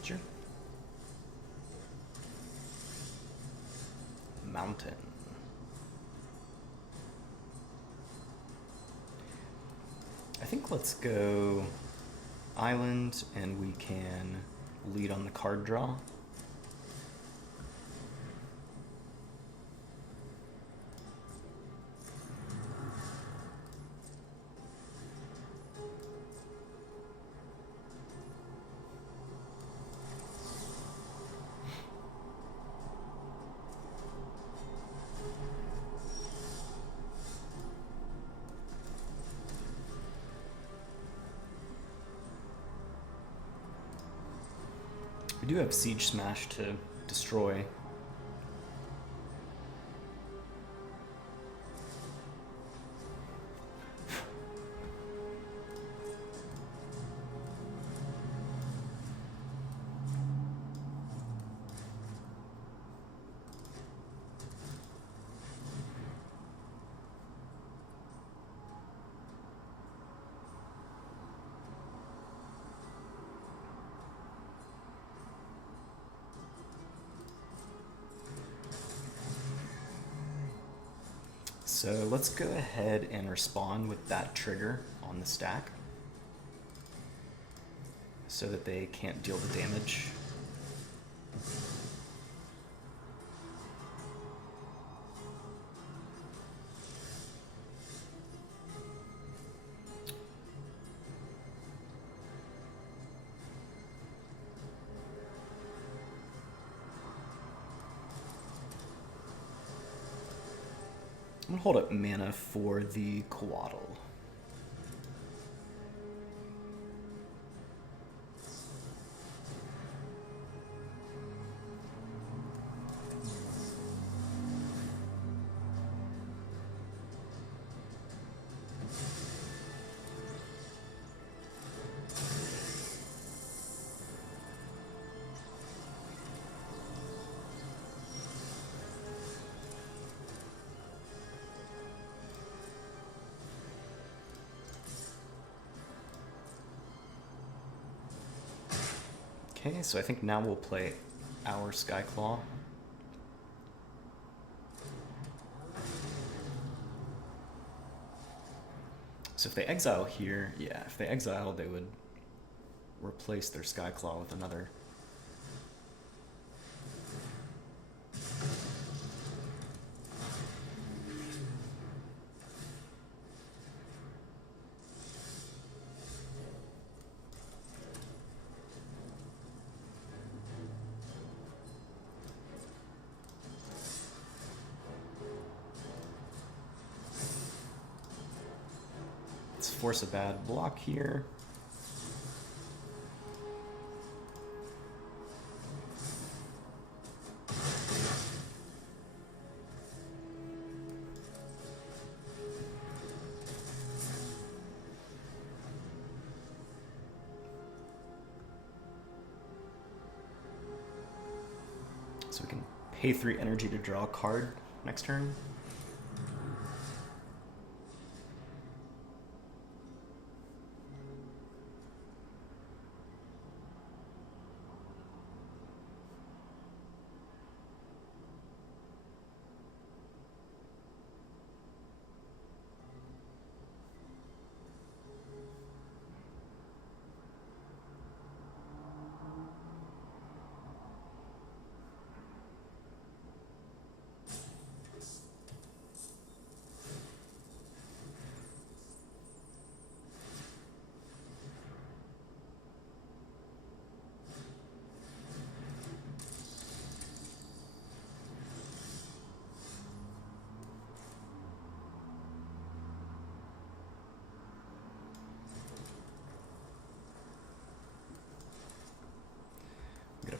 Sure. Mountain. think let's go island, and we can lead on the card draw. We do have Siege Smash to destroy. So let's go ahead and respond with that trigger on the stack so that they can't deal the damage. I'm gonna hold up mana for the Coatl. Okay, so I think now we'll play our Skyclaw. So if they exile here, yeah, if they exile, they would replace their Skyclaw with another. Force a bad block here. So we can pay 3 energy to draw a card next turn.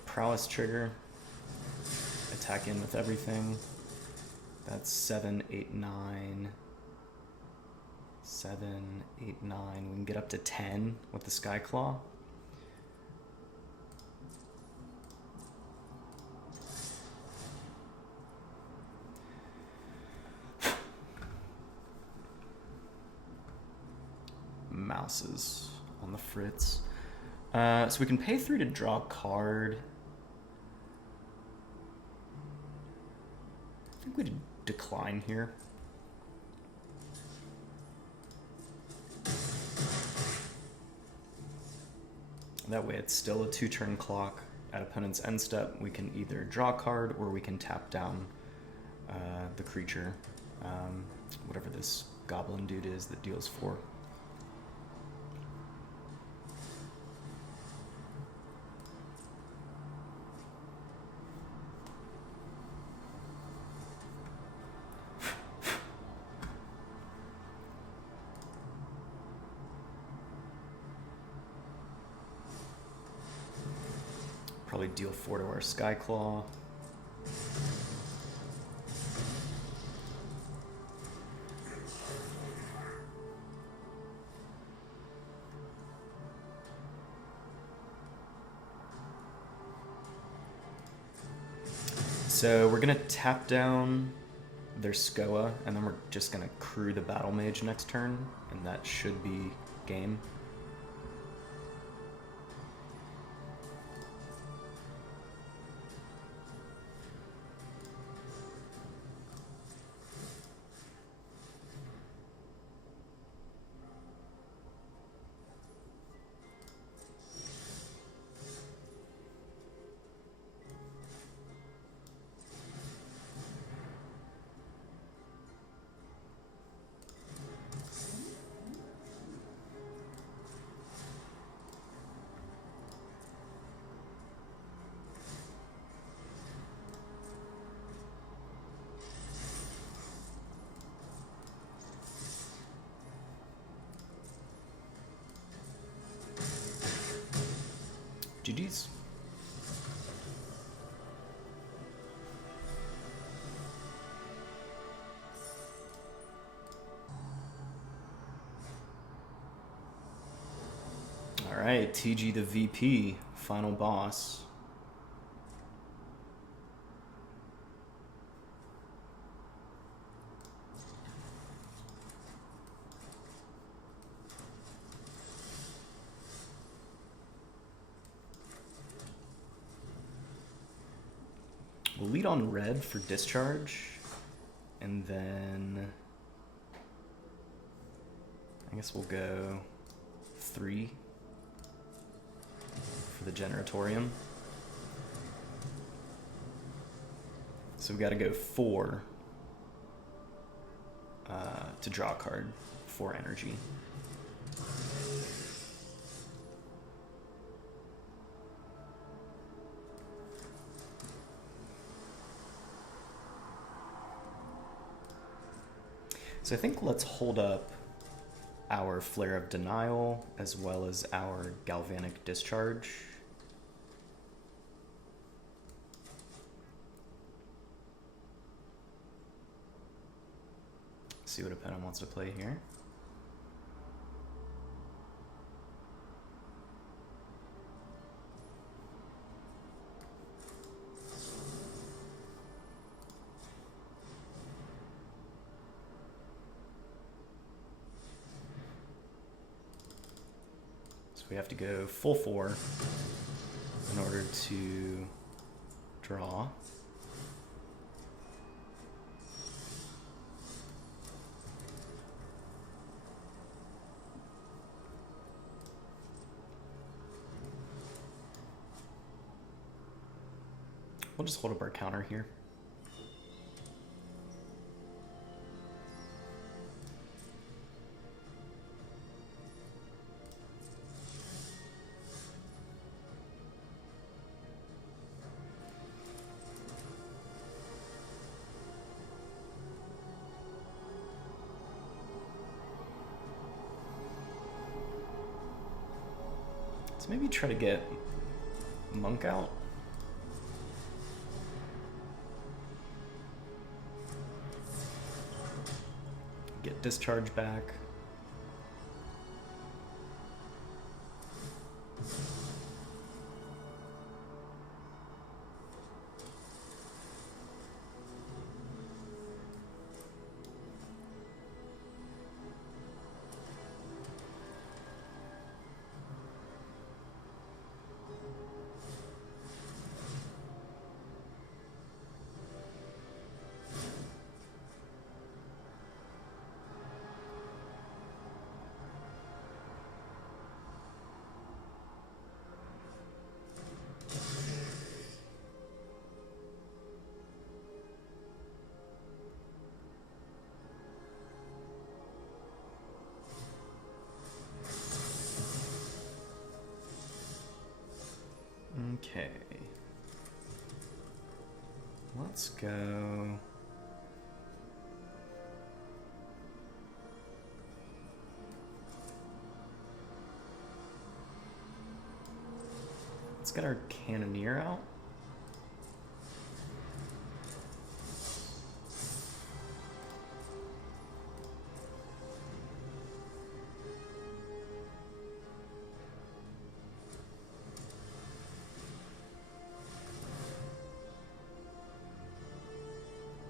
Prowess trigger, attack in with everything. That's 7, 8, 9. 7, 8, 9. We can get up to 10 with the Skyclaw. Mouses on the fritz. So we can pay 3 to draw a card. I think we'd decline here. That way it's still a 2-turn clock. At opponent's end step, we can either draw a card or we can tap down the creature, whatever this goblin dude is that deals 4. Probably deal 4 to our Skyclaw. So we're gonna tap down their Skoa, and then we're just gonna crew the Battle Mage next turn, and that should be game. GG's. All right, TG the VP, final boss. We'll lead on red for discharge, and then I guess we'll go 3 for the Generatorium. So we got to go 4 to draw a card for energy. So I think let's hold up our Flare of Denial as well as our Galvanic Discharge. See what opponent wants to play here. We have to go full 4 in order to draw. We'll just hold up our counter here. So maybe try to get Monk out. Get Discharge back. Okay. Let's go. Let's get our Cannoneer out.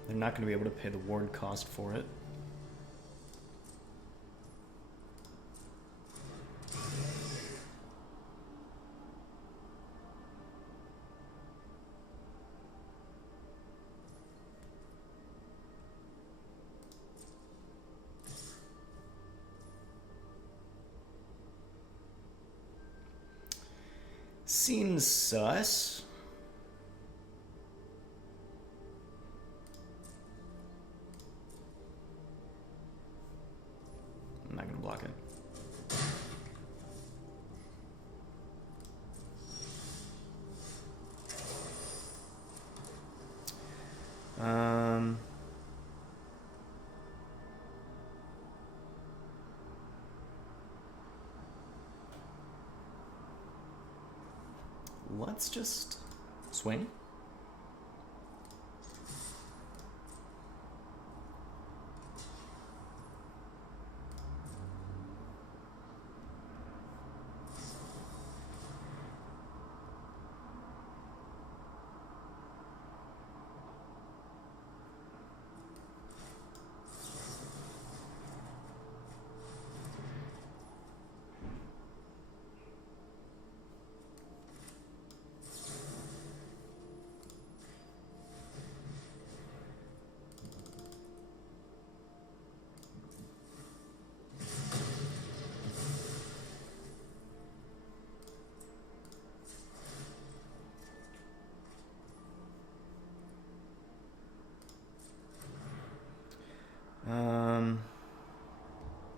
They're not going to be able to pay the ward cost for it. Seems sus. I'm not gonna block it. Let's just swing.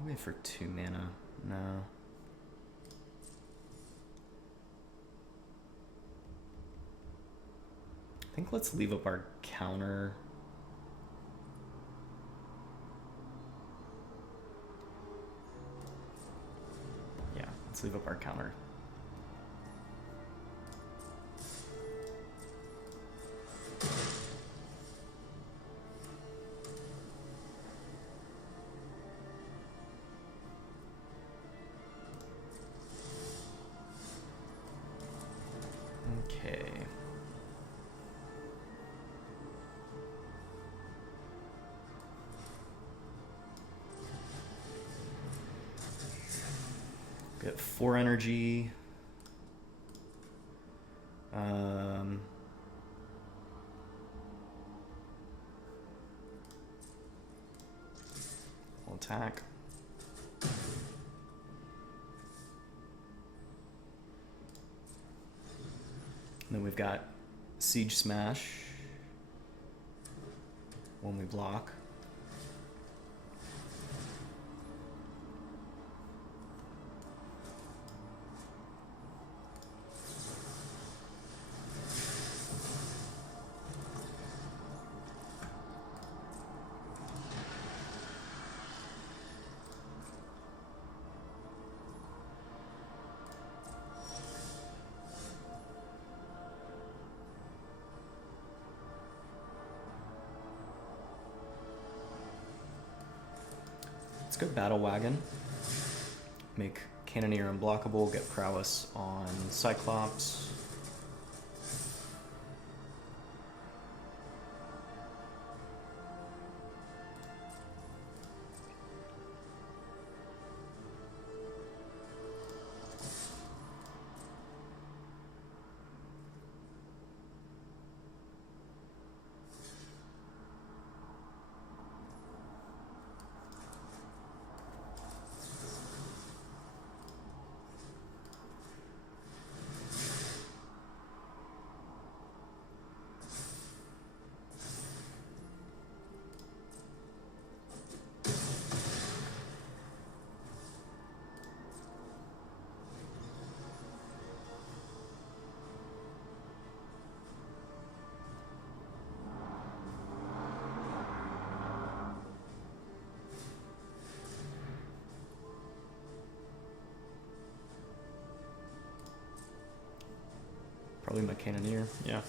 Wait for 2 mana. No. I think let's leave up our counter. Yeah, let's leave up our counter. Okay. Get 4 energy. We'll attack. And then we've got Siege Smash when we block. Let's go Battle Wagon. Make Cannoneer unblockable, get prowess on Cyclops. Probably my Cannoneer, yeah.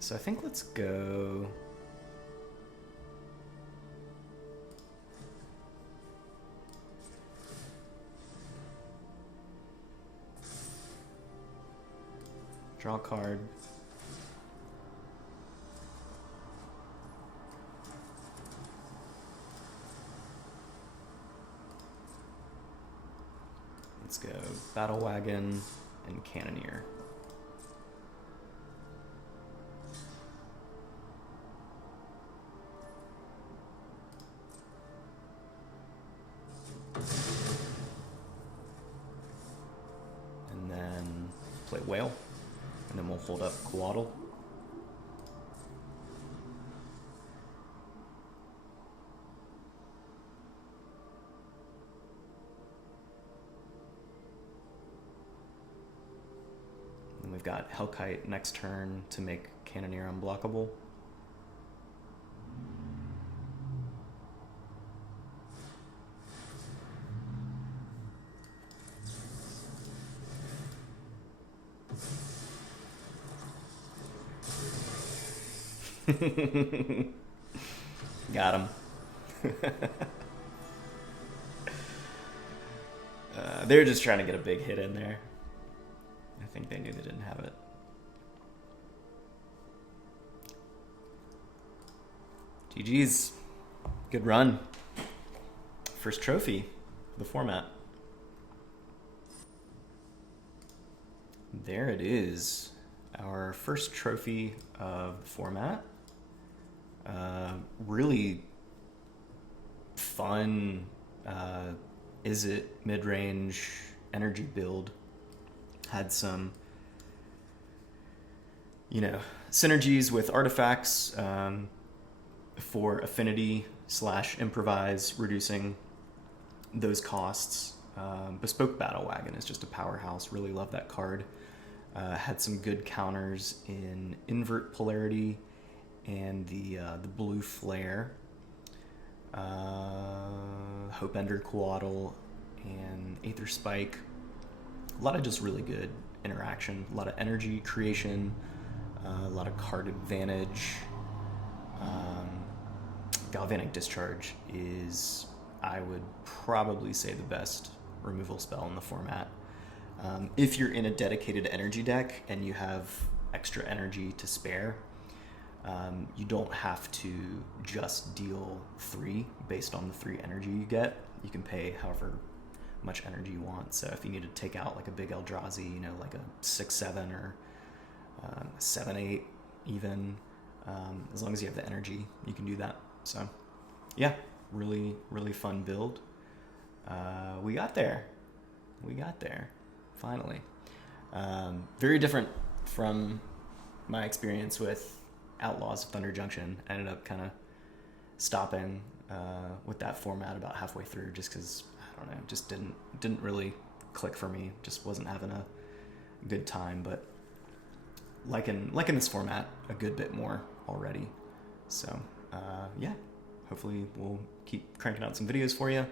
So I think let's go... Draw a card. Let's go Battle Wagon and Cannoneer. And then play Whale. And then we'll hold up Coatl. And we've got Hellkite next turn to make Cannoneer unblockable. Got him. They were just trying to get a big hit in there. I think they knew they didn't have it. GG's. Good run. First trophy for the format. There it is. Our first trophy of the format. Really fun Izzet mid-range energy build. Had some, synergies with artifacts for affinity / improvise, reducing those costs. Bespoke Battle Wagon is just a powerhouse. Really love that card. Had some good counters in invert polarity and the blue flare. Hope Ender Coatl and Aether Spike. A lot of just really good interaction. A lot of energy creation. A lot of card advantage. Galvanic Discharge is, I would probably say, the best removal spell in the format. If you're in a dedicated energy deck and you have extra energy to spare, you don't have to just deal 3 based on the 3 energy you get. You can pay however much energy you want. So if you need to take out like a big Eldrazi, like a 6/7 or 7/8 even, as long as you have the energy, you can do that. So yeah, really, really fun build. We got there. Finally. Very different from my experience with Outlaws of Thunder Junction. I ended up kind of stopping with that format about halfway through just because, I don't know, just didn't really click for me. Just wasn't having a good time, but liking this format a good bit more already. So yeah, hopefully we'll keep cranking out some videos for you.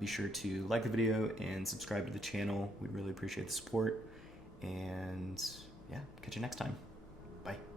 Be sure to like the video and subscribe to the channel. We'd really appreciate the support. And yeah, catch you next time. Bye.